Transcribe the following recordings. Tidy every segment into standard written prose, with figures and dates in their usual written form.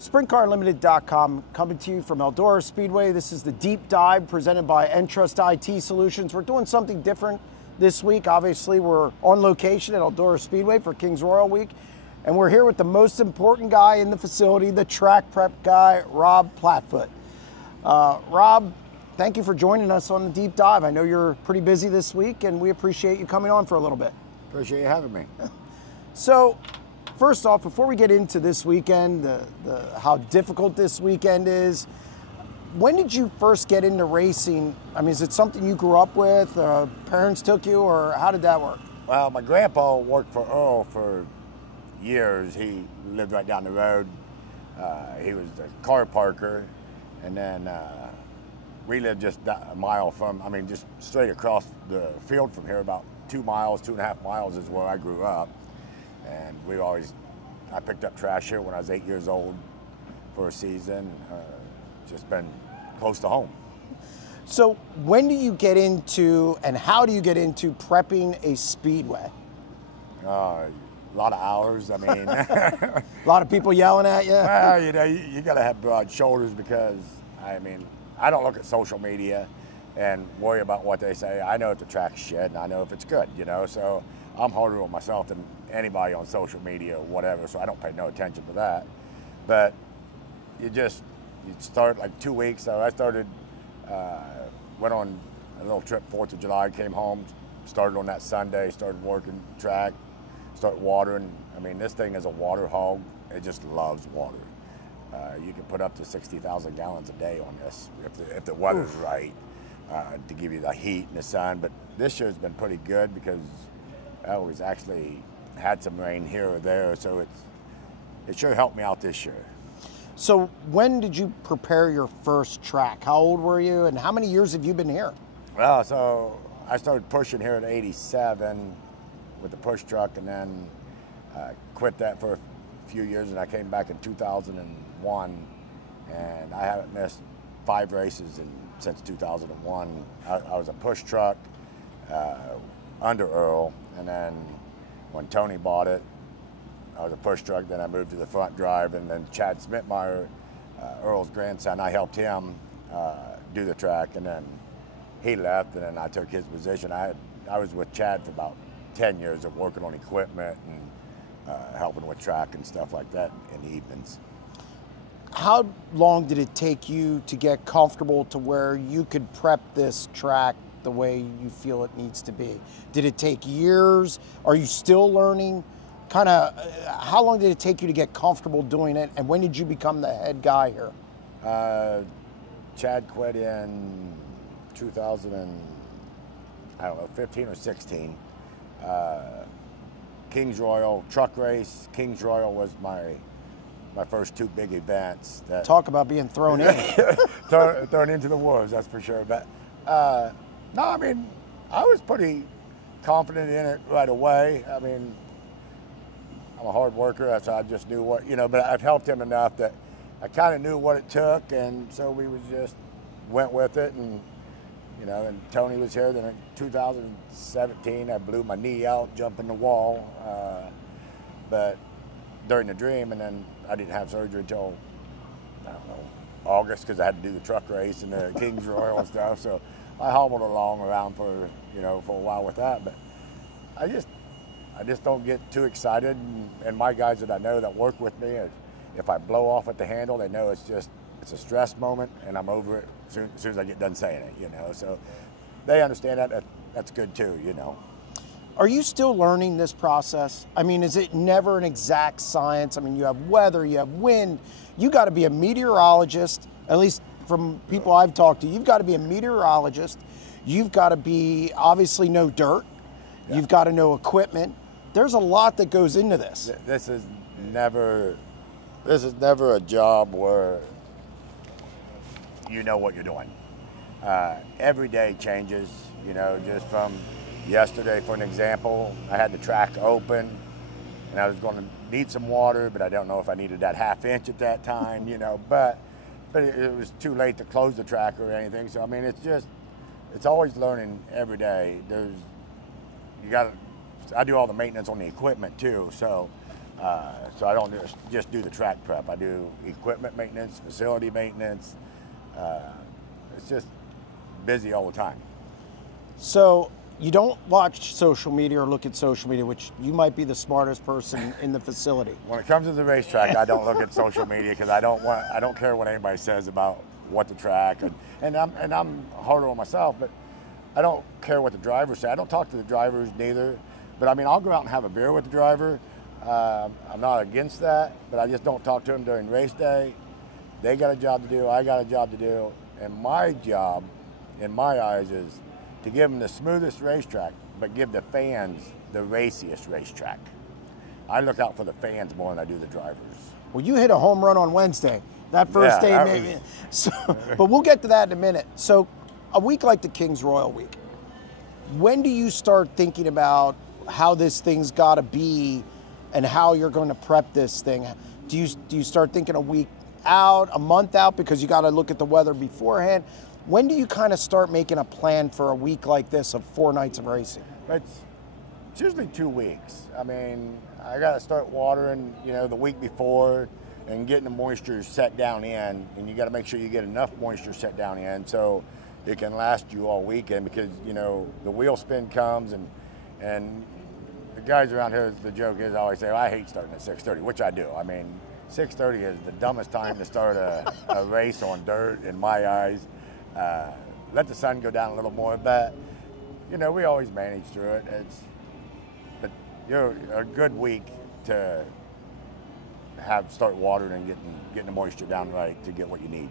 SprintCarUnlimited.com coming to you from Eldora Speedway. This is the Deep Dive presented by Entrust IT Solutions. We're doing something different this week. Obviously, we're on location at Eldora Speedway for Kings Royal Week, and we're here with the most important guy in the facility, the track prep guy, Rob Plattfoot. Rob, thank you for joining us on the Deep Dive. I know you're pretty busy this week, and we appreciate you coming on for a little bit. Appreciate you having me. So, first off, before we get into this weekend, how difficult this weekend is, when did you first get into racing? I mean, is it something you grew up with, parents took you, or how did that work? Well, my grandpa worked for Earl for years. He lived right down the road. He was a car parker, and then we lived just a mile from, just straight across the field from here, about 2 miles, 2.5 miles is where I grew up. And I picked up trash here when I was 8 years old for a season. Just been close to home. So when do you get into, and how do you get into prepping a speedway? A lot of hours. A lot of people yelling at you? Well, you got to have broad shoulders because, I don't look at social media and worry about what they say. I know if the track's shit and I know if it's good, so I'm harder on myself than anybody on social media or whatever, so I don't pay no attention to that. But you start like 2 weeks. So I started, went on a little trip 4th of July, came home, started on that Sunday, started working track, started watering. This thing is a water hog. It just loves water. You can put up to 60,000 gallons a day on this if the weather's right, to give you the heat and the sun. But this year's been pretty good because I always actually had some rain here or there, so it sure helped me out this year. So when did you prepare your first track? How old were you, and how many years have you been here? Well, so I started pushing here at 87 with the push truck, and then quit that for a few years, and I came back in 2001, and I haven't missed 5 races since 2001. I was a push truck under Earl, and then when Tony bought it, I was a push truck. Then I moved to the front drive, and then Chad Smithmeyer, Earl's grandson, I helped him do the track, and then he left, and then I took his position. I was with Chad for about 10 years of working on equipment and helping with track and stuff like that in the evenings. How long did it take you to get comfortable to where you could prep this track the way you feel it needs to be? Did it take years? Are you still learning? How long did it take you to get comfortable doing it, and when did you become the head guy here? Chad quit in 2015 or 16. Kings Royal truck race. Kings Royal was my first 2 big events. Talk about being thrown in. thrown into the wolves, that's for sure. But no, I was pretty confident in it right away. I'm a hard worker, so I just knew what, but I've helped him enough that I kind of knew what it took, and so we just went with it. And and Tony was here. Then in 2017, I blew my knee out jumping the wall, but during the dream, and then I didn't have surgery until, August, because I had to do the truck race and the Kings Royal and stuff. So I hobbled along around for a while with that. But I just don't get too excited. And my guys that I know that work with me, if I blow off at the handle, they know it's a stress moment, and I'm over it as soon as I get done saying it, So they understand that. That's good too, Are you still learning this process? Is it never an exact science? You have weather, you have wind. You got to be a meteorologist, at least from people I've talked to. You've got to be a meteorologist. You've got to be, obviously, know dirt. Yeah. You've got to know equipment. There's a lot that goes into this. This is never a job where you know what you're doing. Every day changes, just from yesterday, for an example, I had the track open, and I was going to need some water, but I don't know if I needed that 1/2 inch at that time, but it was too late to close the track or anything. So, it's always learning every day. I do all the maintenance on the equipment too, so So I don't just do the track prep. I do equipment maintenance, facility maintenance. It's just busy all the time. So you don't watch social media or look at social media, which you might be the smartest person in the facility. When it comes to the racetrack, I don't look at social media because I don't care what anybody says about what the track, and I'm harder on myself, but I don't care what the drivers say. I don't talk to the drivers neither, but I mean, I'll go out and have a beer with the driver. I'm not against that, but I just don't talk to them during race day. They got a job to do, I got a job to do, and my job, in my eyes, is to give them the smoothest racetrack, but give the fans the raciest racetrack. I look out for the fans more than I do the drivers. Well, you hit a home run on Wednesday. That first day, maybe. So, but we'll get to that in a minute. So, a week like the Kings Royal week, when do you start thinking about how this thing's got to be and how you're going to prep this thing? Do you start thinking a week out, a month out, because you got to look at the weather beforehand? When do you kind of start making a plan for a week like this of 4 nights of racing? It's usually 2 weeks. I mean, I got to start watering, the week before and getting the moisture set down in, and you got to make sure you get enough moisture set down in so it can last you all weekend, because the wheel spin comes and the guys around here, the joke is, I always say, I hate starting at 6:30, which I do. I mean, 6:30 is the dumbest time to start a race on dirt in my eyes. Let the sun go down a little more, but we always manage through it. But you're a good week to start watering and getting the moisture down right to get what you need.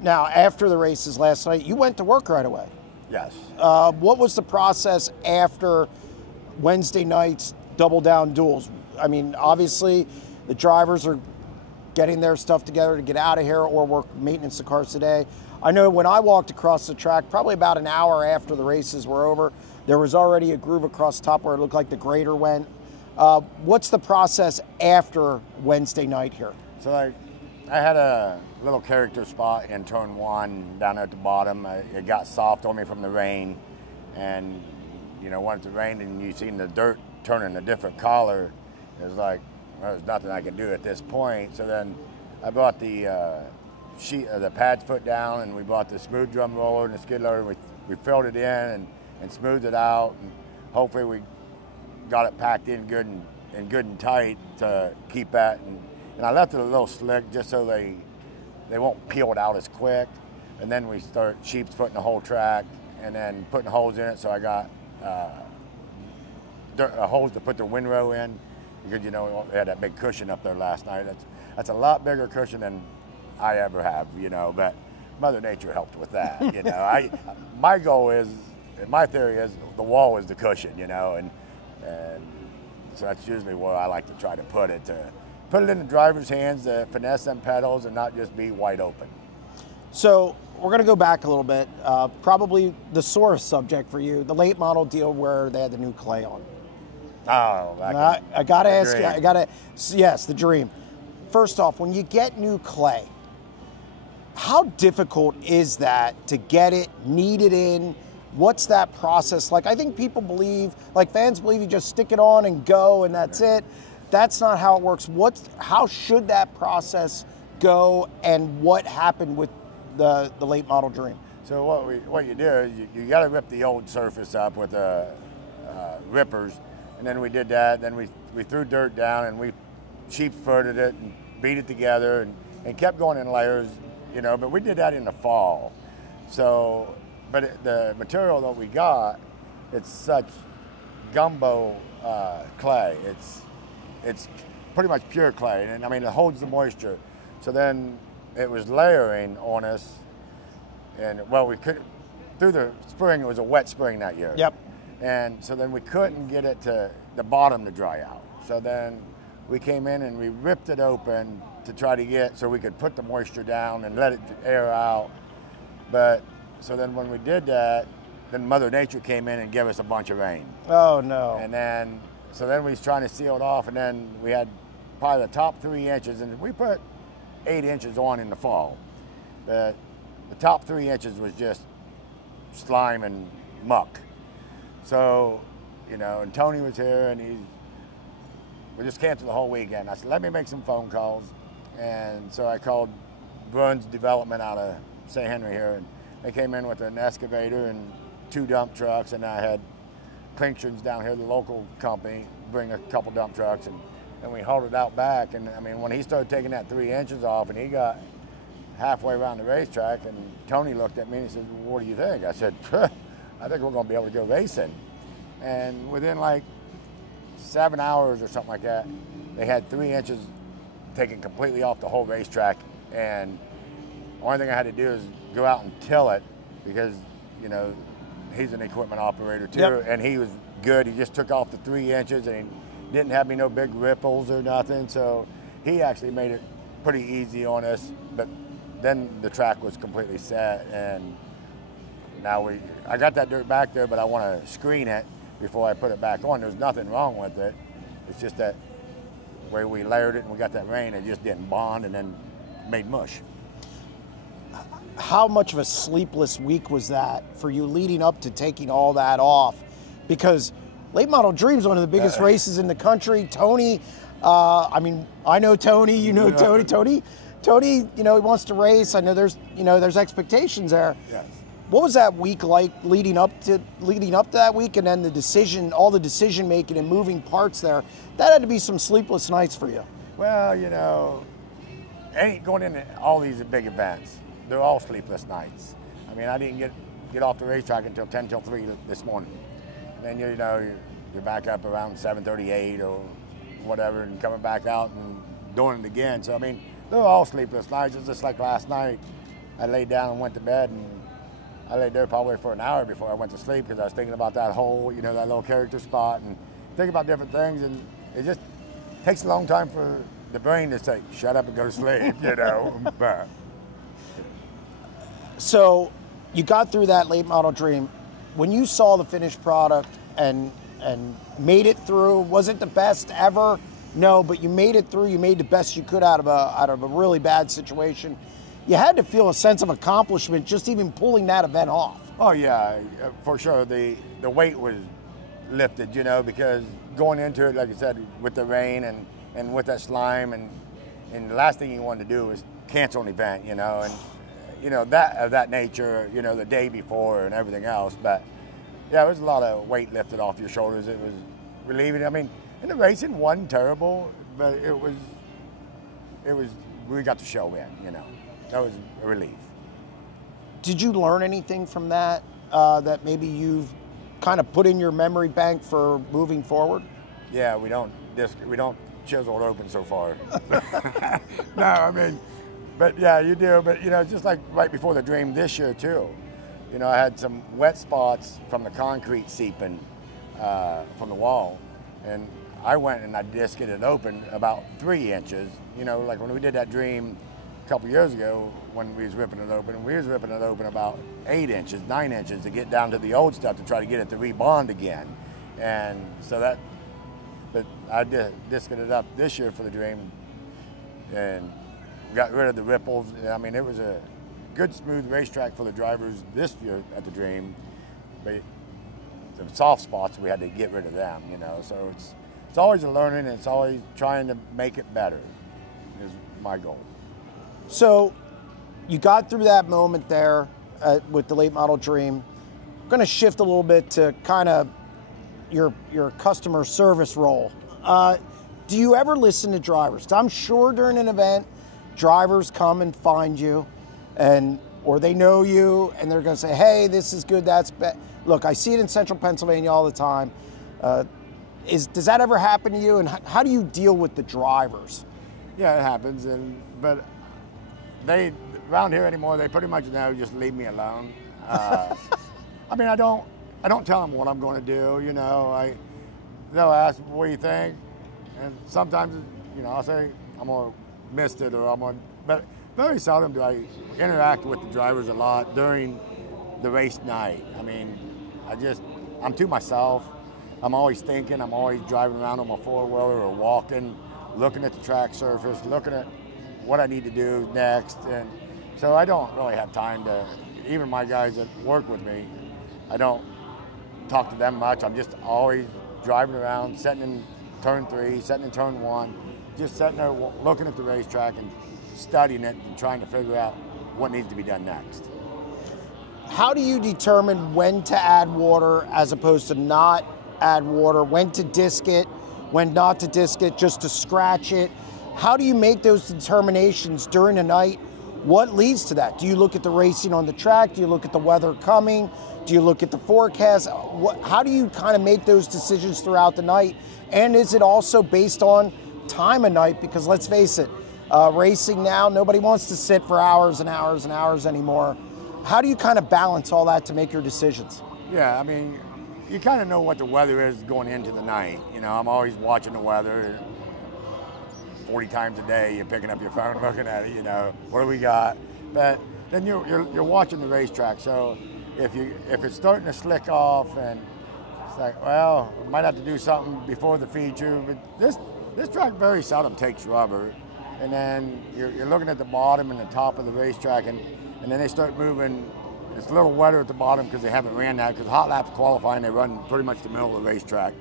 Now, after the races last night, you went to work right away. Yes. What was the process after Wednesday night's double down duels? I mean, obviously, the drivers are getting their stuff together to get out of here or work maintenance the cars today. I know when I walked across the track, probably about an hour after the races were over, there was already a groove across the top where it looked like the grader went. What's the process after Wednesday night here? So I had a little character spot in turn 1 down at the bottom. It got soft on me from the rain, and when it rained and you seen the dirt turning a different color, it was like, well, there's nothing I can do at this point. So then I brought the pad foot down, and we brought the smooth drum roller and the skid loader, and we filled it in and smoothed it out, and hopefully we got it packed in good and tight to keep that, and I left it a little slick just so they won't peel it out as quick. And then we start sheep's footing the whole track and then putting holes in it. So I got holes to put the windrow in, because we had that big cushion up there last night. That's a lot bigger cushion than I ever have, but Mother Nature helped with that. My goal is, my theory is, the wall is the cushion, and so that's usually where I like to try to put it in the driver's hands to finesse them pedals and not just be wide open. So we're going to go back a little bit. Probably the sorest subject for you, the late model deal where they had the new clay on. Oh, I got to ask you. Yes, the dream. First off, when you get new clay, how difficult is that to get it, knead it in? What's that process like? I think people believe, like fans believe, you just stick it on and go and that's it. That's not how it works. How should that process go, and what happened with the late model dream? So what you do is you got to rip the old surface up with rippers, and then we did that. Then we threw dirt down and we sheep footed it and beat it together and kept going in layers, But we did that in the fall. So, but the material that we got, it's such gumbo clay. It's pretty much pure clay, and I mean it holds the moisture. So then it was layering on us, and we could, through the spring, it was a wet spring that year. Yep. And so then we couldn't get it to the bottom to dry out. So then we came in and we ripped it open to try to get so we could put the moisture down and let it air out. But so then when we did that, then Mother Nature came in and gave us a bunch of rain. Oh no. And then so then we was trying to seal it off, and then we had probably the top 3 inches, and we put 8 inches on in the fall. The top 3 inches was just slime and muck. So, and Tony was here, and we just canceled the whole weekend. I said, let me make some phone calls. And so I called Bruns Development out of St. Henry here, and they came in with an excavator and 2 dump trucks, and I had Klingston's down here, the local company, bring a couple dump trucks, and we hauled it out back. And I mean, when he started taking that 3 inches off and he got halfway around the racetrack, and Tony looked at me and he said, well, what do you think? I said, I think we're going to be able to go racing. And within like 7 hours or something like that, they had 3 inches taken completely off the whole racetrack. And the only thing I had to do is go out and till it, because, you know, he's an equipment operator too, yep. And he was good. He just took off the 3 inches and he didn't have me no big ripples or nothing. So he actually made it pretty easy on us. But then the track was completely set, and now I got that dirt back there, but I want to screen it before I put it back on. There's nothing wrong with it. It's just that where we layered it and we got that rain, it just didn't bond and then made mush. How much of a sleepless week was that for you leading up to taking all that off? Because Late Model Dream is one of the biggest races in the country. Tony, I mean, I know Tony, you know Tony. Tony, you know, he wants to race. I know there's expectations there. Yes. What was that week like leading up to that week, and then all the decision making and moving parts there? That had to be some sleepless nights for you. Well, you know, going into all these big events, they're all sleepless nights. I mean, I didn't get off the racetrack until 10 till 3 this morning. And then you're back up around 7:38 or whatever, and coming back out and doing it again. So I mean, they're all sleepless nights. It's just like last night, I laid down and went to bed, and I laid there probably for an hour before I went to sleep, because I was thinking about that hole, that little character spot, and thinking about different things. And it just takes a long time for the brain to say, shut up and go to sleep, But. So you got through that Late Model Dream. When you saw the finished product and made it through, was it the best ever? No, but you made it through. You made the best you could out of a really bad situation. You had to feel a sense of accomplishment just even pulling that event off. Oh yeah, for sure. The weight was lifted, because going into it, like I said, with the rain and with that slime, and the last thing you wanted to do was cancel an event, and that of that nature, the day before and everything else. But yeah, it was a lot of weight lifted off your shoulders. It was relieving. I mean, and the racing wasn't terrible, but it was we got the show in, That was a relief. Did you learn anything from that that maybe you've kind of put in your memory bank for moving forward? Yeah, we don't chisel it open so far. No, I mean, but yeah, you do. But just like right before the Dream this year too, I had some wet spots from the concrete seeping from the wall, and I went and I disced it open about 3 inches. Like when we did that Dream a couple years ago, when we was ripping it open about 8 inches, 9 inches to get down to the old stuff to try to get it to rebond again. And so but I disced it up this year for the Dream and got rid of the ripples. I mean, it was a good smooth racetrack for the drivers this year at the Dream, but the soft spots, we had to get rid of them, so it's always a learning, and it's always trying to make it better is my goal. So you got through that moment there with the Late Model Dream. I'm going to shift a little bit to kind of your customer service role. Do you ever listen to drivers? I'm sure during an event, drivers come and find you, or they know you, and they're going to say, hey, this is good, that's bad. Look, I see it in Central Pennsylvania all the time. Does that ever happen to you, and how do you deal with the drivers? Yeah, it happens, but they around here anymore, they pretty much know, just leave me alone. I mean, I don't tell them what I'm going to do. They'll ask, what do you think? And sometimes, I'll say I'm gonna miss it, or but very seldom do I interact with the drivers a lot during the race night. I mean, I'm to myself. I'm always thinking. I'm always driving around on my four-wheeler or walking, looking at the track surface, looking at what I need to do next. And so I don't really have time to, even my guys that work with me, I don't talk to them much. I'm just always driving around, sitting in turn 3, sitting in turn 1, just sitting there looking at the racetrack and studying it and trying to figure out what needs to be done next. How do you determine when to add water as opposed to not add water, when to disc it, when not to disc it, just to scratch it? How do you make those determinations during the night? What leads to that? Do you look at the racing on the track? Do you look at the weather coming? Do you look at the forecast? How do you kind of make those decisions throughout the night? And is it also based on time of night? Because let's face it, racing now, nobody wants to sit for hours and hours and hours anymore. How do you kind of balance all that to make your decisions? Yeah, I mean, you kind of know what the weather is going into the night. You know, I'm always watching the weather. 40 times a day, you're picking up your phone, looking at it, you know, what do we got? But then you're watching the racetrack. So if it's starting to slick off and it's like, well, we might have to do something before the feature. But this track very seldom takes rubber. And then you're looking at the bottom and the top of the racetrack, and then they start moving. It's a little wetter at the bottom because they haven't ran that, because hot laps qualifying, they run pretty much the middle of the racetrack.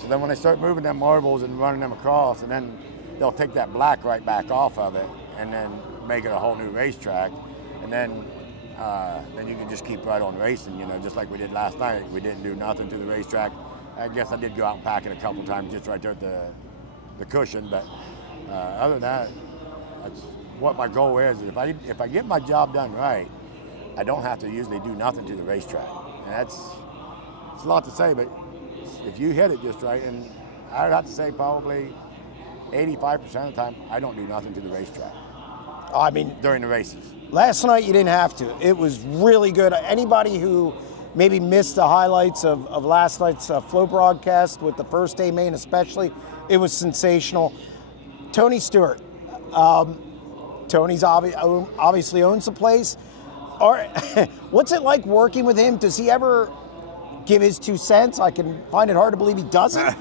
So then when they start moving them marbles and running them across, and then they'll take that black right back off of it and then make it a whole new racetrack. And then you can just keep right on racing, you know, just like we did last night. We didn't do nothing to the racetrack. I guess I did go out and pack it a couple times just right there at the cushion, but other than that, that's what my goal is. If I get my job done right, I don't have to usually do nothing to the racetrack. And it's a lot to say, but if you hit it just right, and I'd have to say probably 85% of the time, I don't do nothing to the racetrack. I mean, during the races. Last night you didn't have to. It was really good. Anybody who maybe missed the highlights of last night's Flow broadcast with the first day main especially, it was sensational. Tony Stewart. Tony's obviously owns the place. What's it like working with him? Does he ever give his 2 cents? I can find it hard to believe he doesn't.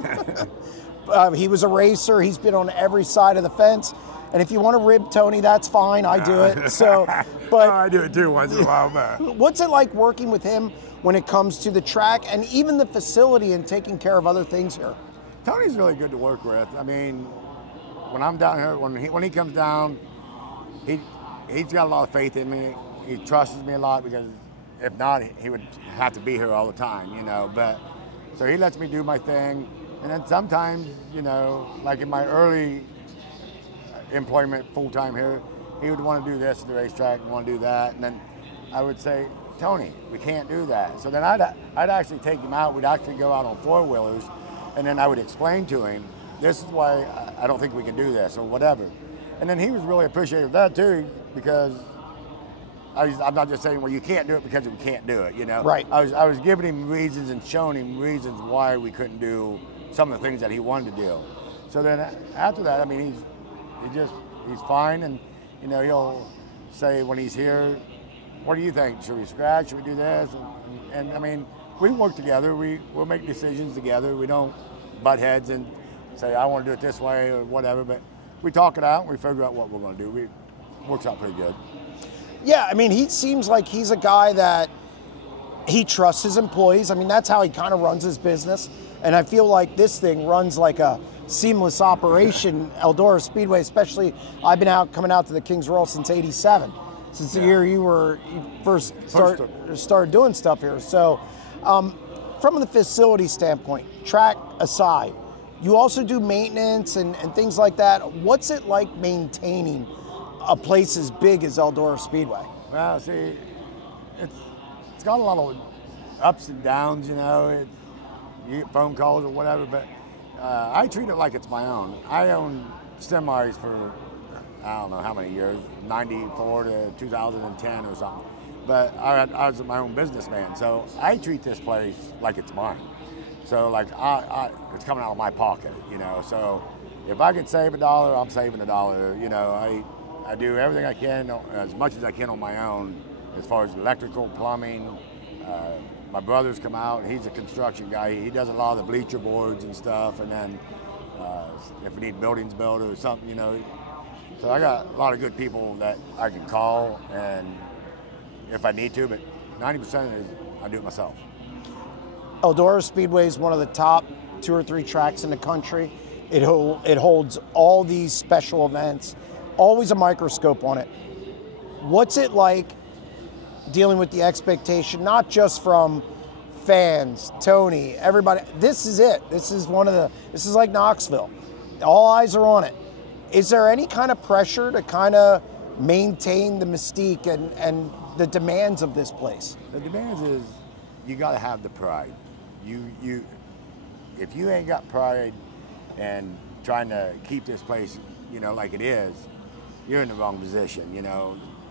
He was a racer. He's been on every side of the fence. And if you want to rib Tony, that's fine. I do it. So, but I do it too once in a while, man. What's it like working with him when it comes to the track and even the facility and taking care of other things here? Tony's really good to work with. I mean, when I'm down here, when he comes down, he's got a lot of faith in me. He trusts me a lot, because if not, he would have to be here all the time, you know. But so he lets me do my thing, and then sometimes, you know, like in my early employment full time here, he would want to do this at the racetrack and want to do that, and then I would say, Tony, we can't do that. So then I'd actually take him out. We'd actually go out on 4-wheelers, and then I would explain to him, this is why I don't think we can do this or whatever. And then he was really appreciative of that too, because I'm not just saying, well, you can't do it because we can't do it, you know? Right. I was giving him reasons and showing him reasons why we couldn't do some of the things that he wanted to do. So then after that, I mean, he's fine, and you know, he'll say when he's here, what do you think? Should we scratch? Should we do this? And I mean, we work together. We'll make decisions together. We don't butt heads and say, I want to do it this way or whatever, but we talk it out and we figure out what we're going to do. It works out pretty good. Yeah, I mean, he seems like he's a guy that he trusts his employees. I mean, that's how he kind of runs his business. And I feel like this thing runs like a seamless operation, Eldora Speedway, especially. I've been coming out to the Kings Royal since '87, since the year you first started doing stuff here. So from the facility standpoint, track aside, you also do maintenance and things like that. What's it like maintaining a place as big as Eldora Speedway? Well, see, it's got a lot of ups and downs, you know. You get phone calls or whatever, but I treat it like it's my own. I own semis for, I don't know how many years, 94 to 2010 or something. But I was my own businessman, so I treat this place like it's mine. So like it's coming out of my pocket, you know. So if I could save $1, I'm saving $1. You know, I do everything I can, as much as I can on my own, as far as electrical, plumbing. My brother's come out, he's a construction guy. He does a lot of the bleacher boards and stuff, and then if we need buildings built or something, you know. So I got a lot of good people that I can call, and if I need to, but 90% is I do it myself. Eldora Speedway is one of the top 2 or 3 tracks in the country. It holds all these special events, always a microscope on it. What's it like dealing with the expectation, not just from fans, Tony, everybody? This is it. This is like Knoxville. All eyes are on it. Is there any kind of pressure to kind of maintain the mystique and the demands of this place? The demands is you got to have the pride. If you ain't got pride and trying to keep this place, like it is, you're in the wrong position.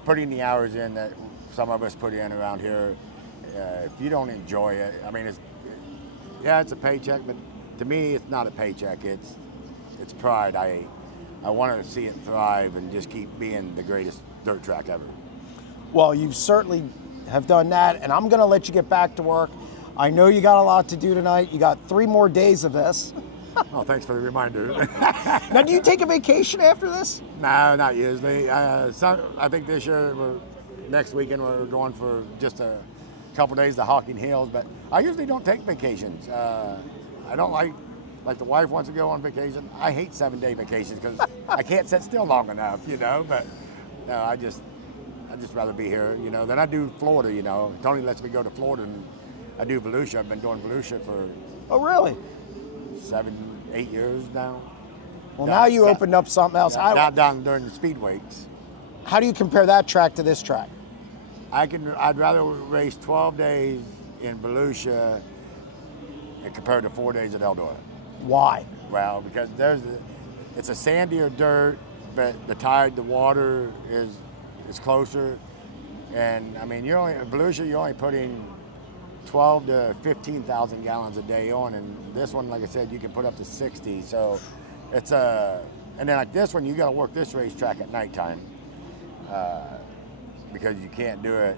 Putting the hours in that some of us put in around here, if you don't enjoy it, I mean, it's a paycheck, but to me, it's not a paycheck. It's pride. I want to see it thrive and just keep being the greatest dirt track ever. Well, you certainly have done that, and I'm going to let you get back to work. I know you got a lot to do tonight. You got 3 more days of this. Oh, thanks for the reminder. Now, do you take a vacation after this? No, not usually. I think this year, next weekend, we're going for just a couple days to Hocking Hills, but I usually don't take vacations. I don't like the wife wants to go on vacation. I hate 7-day vacations because I can't sit still long enough, but no, I just rather be here, Then I do Florida, Tony lets me go to Florida, and I do Volusia. I've been doing Volusia for... Oh, really? 7-8 years now. Well, now you opened up something else. Not down during the speed weeks. How do you compare that track to this track? I'd rather race 12 days in Volusia compared to 4 days at Eldora. Why? Well, because it's a sandier dirt, but the water is closer, and I mean, in Volusia you're only putting 12 to 15,000 gallons a day on, and this one, like I said, you can put up to 60. So it's and then like this one, you got to work this racetrack at nighttime because you can't do it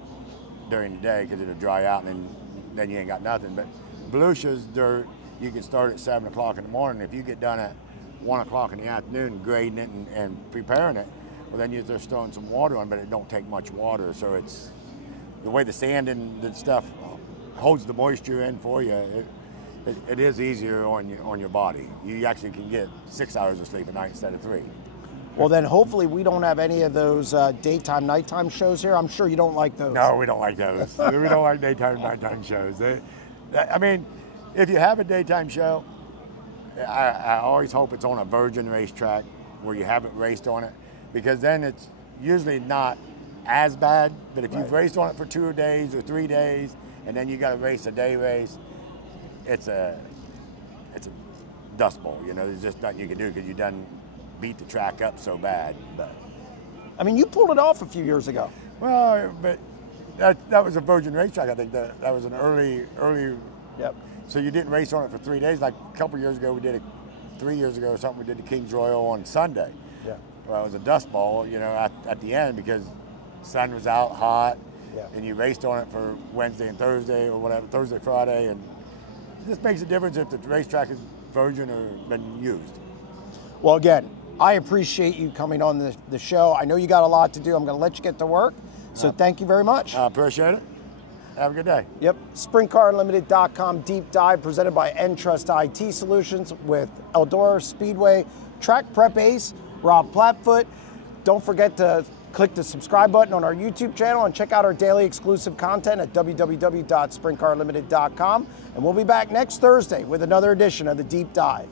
during the day because it'll dry out, and then you ain't got nothing. But Volusia's dirt, you can start at 7 o'clock in the morning. If you get done at 1 o'clock in the afternoon grading it and preparing it, well, then you're just throwing some water on, but it don't take much water. So it's the way the sand and the stuff holds the moisture in for you. It is easier on your body. You actually can get 6 hours of sleep a night instead of 3. Well, then hopefully we don't have any of those daytime, nighttime shows here. I'm sure you don't like those. No, we don't like those. We don't like daytime, nighttime shows. I mean, if you have a daytime show, I always hope it's on a virgin racetrack where you haven't raced on it, because then it's usually not as bad. But if you've raced on it for 2 days or 3 days, and then you got to race a day race, it's a dust bowl. There's just nothing you can do because you done beat the track up so bad. But I mean, you pulled it off a few years ago. Well, but that was a virgin racetrack. I think that was an early. Yep. So you didn't race on it for 3 days. Like a couple years ago, 3 years ago or something, we did the Kings Royal on Sunday. Yeah. Well, it was a dust bowl, at the end because the sun was out hot, and you raced on it for Wednesday and Thursday or whatever, Thursday, Friday, and it just makes a difference if the racetrack is virgin or been used. Well, again, I appreciate you coming on the show. I know you got a lot to do. I'm going to let you get to work. So thank you very much. I appreciate it. Have a good day. Yep. SprintCarUnlimited.com deep dive presented by Entrust IT Solutions with Eldora Speedway track prep ace, Rob Plattfoot. Don't forget to click the subscribe button on our YouTube channel and check out our daily exclusive content at www.sprintcarunlimited.com. And we'll be back next Thursday with another edition of the Deep Dive.